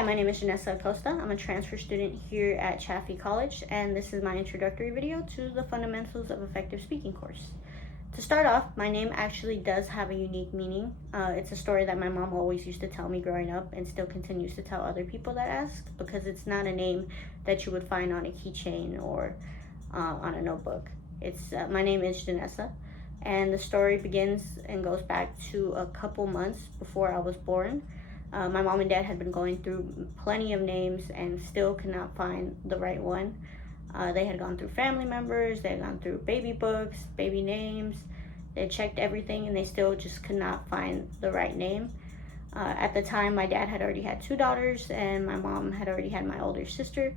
Hi, my name is Janessa Acosta. I'm a transfer student here at Chaffee College, and this is my introductory video to the Fundamentals of Effective Speaking course. To start off, my name actually does have a unique meaning. It's a story that my mom always used to tell me growing up and still continues to tell other people that ask, because it's not a name that you would find on a keychain or on a notebook. My name is Janessa, and the story begins and goes back to a couple months before I was born. My mom and dad had been going through plenty of names and still could not find the right one. They had gone through family members, they had gone through baby books, baby names, they checked everything and they still just could not find the right name. At the time, my dad had already had 2 daughters and my mom had already had my older sister,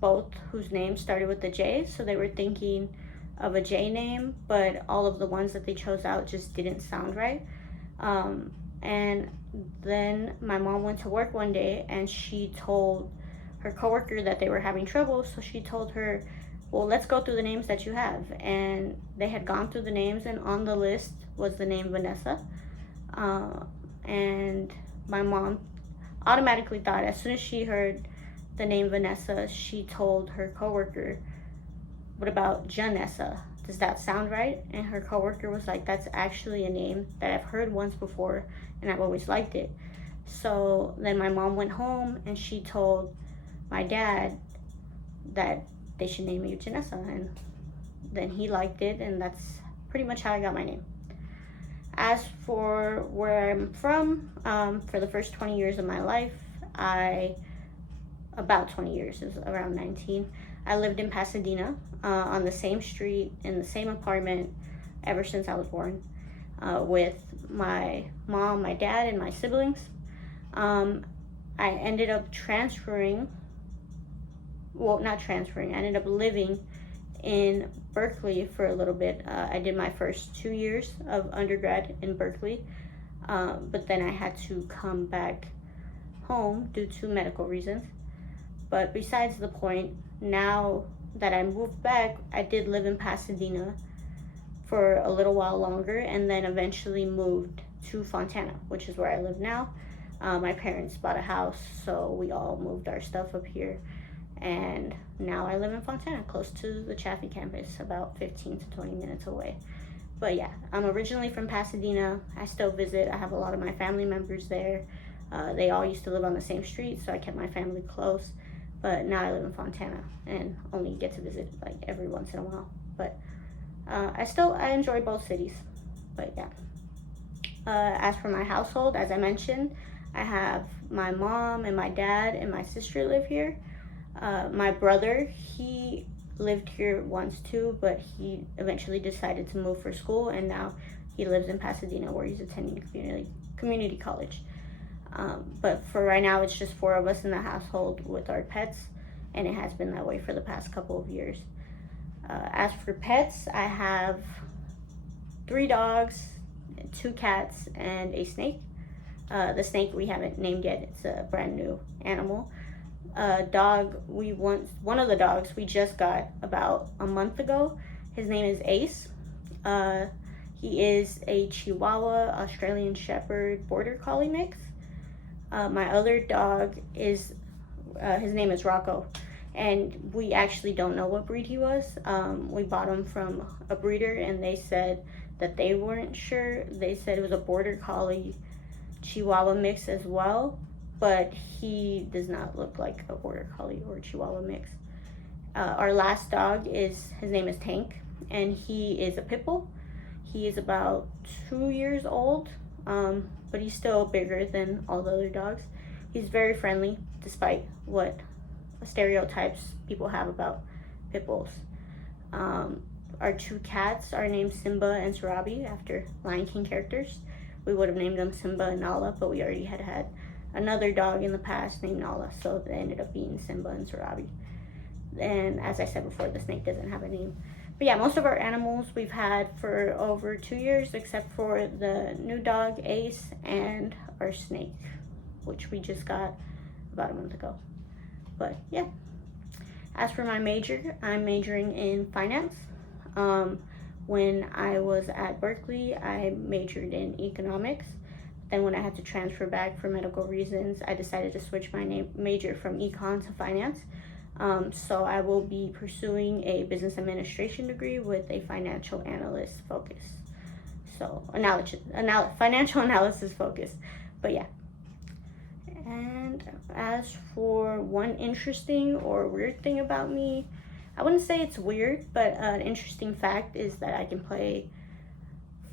both whose names started with the J, so they were thinking of a J name, but all of the ones that they chose out just didn't sound right. And then my mom went to work one day and she told her coworker that they were having trouble, so she told her, well, let's go through the names that you have. And they had gone through the names, and on the list was the name Vanessa. And my mom automatically thought, as soon as she heard the name Vanessa, she told her coworker, what about Janessa? Does that sound right? And her coworker was like, that's actually a name that I've heard once before and I've always liked it. So then my mom went home and she told my dad that they should name me Janessa, and then he liked it, and that's pretty much how I got my name. As for where I'm from, for the first 20 years of my life, about 20 years, is around 19, I lived in Pasadena, on the same street, in the same apartment, ever since I was born, with my mom, my dad, and my siblings. I ended up I ended up living in Berkeley for a little bit. I did my first 2 years of undergrad in Berkeley, but then I had to come back home due to medical reasons. But besides the point, now that I moved back, I did live in Pasadena for a little while longer, and then eventually moved to Fontana, which is where I live now. My parents bought a house, so we all moved our stuff up here, and now I live in Fontana, close to the Chaffee campus, about 15 to 20 minutes away. But yeah, I'm originally from Pasadena. I still visit. I have a lot of my family members there. They all used to live on the same street, so I kept my family close. But now I live in Fontana and only get to visit like every once in a while. But I enjoy both cities. But yeah. As for my household, as I mentioned, I have my mom and my dad and my sister live here. My brother, he lived here once too, but he eventually decided to move for school, and now he lives in Pasadena where he's attending community college. But for right now, it's just 4 of us in the household with our pets, and it has been that way for the past couple of years. As for pets, I have 3 dogs, 2 cats, and a snake. The snake we haven't named yet. It's a brand new animal. One of the dogs we just got about a month ago. His name is Ace. He is a Chihuahua, Australian Shepherd, Border Collie mix. My other dog his name is Rocco, and we actually don't know what breed he was. We bought him from a breeder, and they said that they weren't sure. They said it was a Border Collie Chihuahua mix as well, but he does not look like a Border Collie or Chihuahua mix. Our last dog his name is Tank, and he is a pit bull. He is about 2 years old, but he's still bigger than all the other dogs. He's very friendly, despite what stereotypes people have about pit bulls. Our 2 cats are named Simba and Sarabi, after Lion King characters. We would have named them Simba and Nala, but we already had another dog in the past named Nala, so they ended up being Simba and Sarabi. And as I said before, the snake doesn't have a name. But yeah, most of our animals we've had for over 2 years, except for the new dog, Ace, and our snake, which we just got about a month ago. But yeah. As for my major, I'm majoring in finance. When I was at Berkeley, I majored in economics. Then when I had to transfer back for medical reasons, I decided to switch my major from econ to finance. So I will be pursuing a business administration degree with a financial analyst focus. So financial analysis focus. But yeah. And as for one interesting or weird thing about me, I wouldn't say it's weird, but an interesting fact is that I can play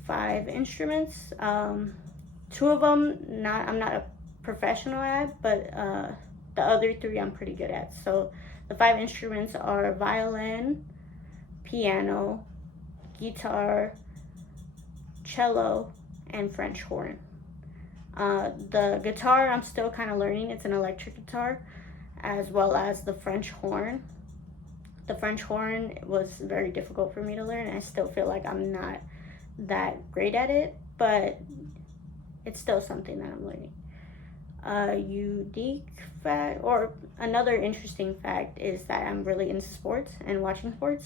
5 instruments. 2 of them, I'm not a professional at, but the other 3 I'm pretty good at. So the 5 instruments are violin, piano, guitar, cello, and French horn. The guitar I'm still kind of learning. It's an electric guitar, as well as the French horn. The French horn was very difficult for me to learn. I still feel like I'm not that great at it, but it's still something that I'm learning. Unique fact, or another interesting fact, is that I'm really into sports and watching sports.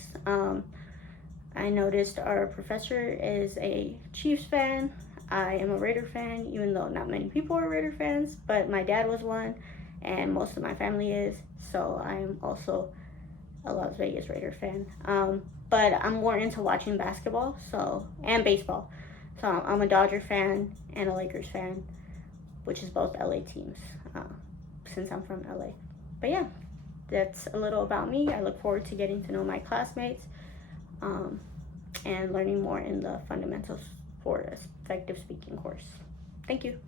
I noticed our professor is a Chiefs fan. I am a Raider fan, even though not many people are Raider fans, but my dad was one, and most of my family is, so I'm also a Las Vegas Raider fan. But I'm more into watching basketball and baseball. So I'm a Dodger fan and a Lakers fan, which is both LA teams, since I'm from LA. But yeah, that's a little about me. I look forward to getting to know my classmates and learning more in the fundamentals for effective speaking course. Thank you.